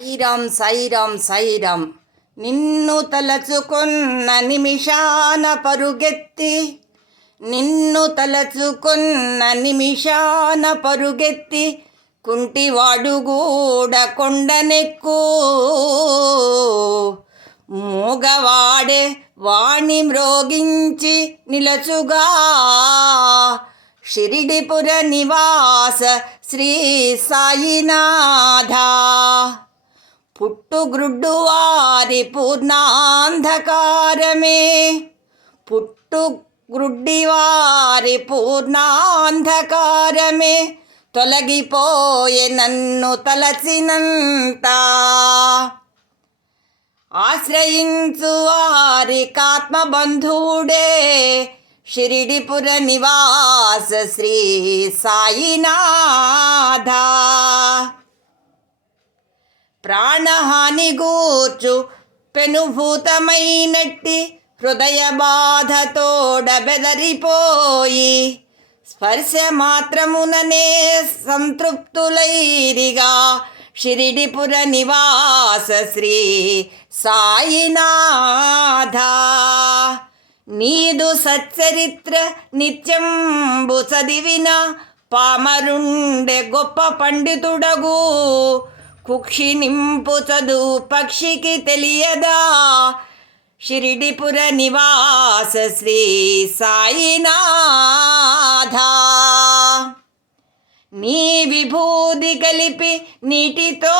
సాయిరాం సాయిరాం సాయిరాం. నిన్ను తలచుకొన్న నిమిషాన పరుగెత్తి, నిన్ను తలచుకొన్న నిమిషాన పరుగెత్తి, కుంటివాడు గూడ కొండనెక్కు, మూగవాడే వాణి మ్రోగించి నిలచుగా, షిరిడిపుర నివాస శ్రీ సాయినాథ. పుట్టుగ్రుడ్డు వారి పూర్ణాంధకారమే, పుట్టుగ్రుడ్డివారి పూర్ణాంధకారమే, తొలగిపోయే నన్ను తలచినంత. ఆశ్రయించు వారికాత్మబంధువుడే షిరిడిపుర నివాస శ్రీ సాయినాథ. ప్రాణహాని గూర్చు పెనుభూతమైనట్టి హృదయ బాధతోడ బెదరిపోయి, స్పర్శ మాత్రముననే సంతృప్తులైరిగా, షిరిడిపుర నివాస శ్రీ సాయినాథ. నీదు సచ్చరిత్ర నిత్యంబు చదివిన పామరుండె గొప్ప పండితుడగు, కుక్షి నింపు చదువు పక్షికి తెలియదా, షిరిడిపుర నివాస శ్రీ సాయినాథ. నీ విభూది కలిపి నీటితో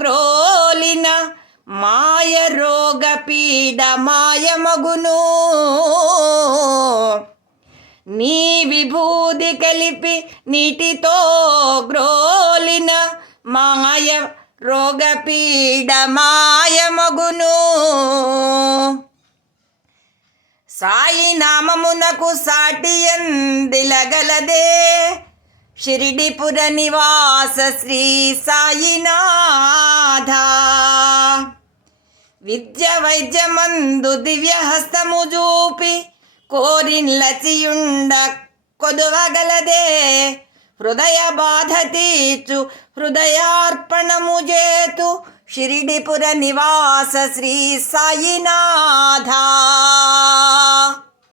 గ్రోలిన మాయ రోగ పీడ మాయమగును, నీ విభూది కలిపి నీటితో గ్రోలిన మాయ రోగ పీడ మాయమగును. సాయి నామమునకు సాటి ఎందిలగలదే, షిరిడిపుర నివాస శ్రీ సాయినాథ. విద్య వైద్యమందు దివ్య హస్తము చూపి కోరిన్లచియుండ కొదువగలదే, హృదయ బాధ తీర్చు హృదయార్పణము చేతు, షిరిడిపుర నివాస శ్రీ సాయినాథ.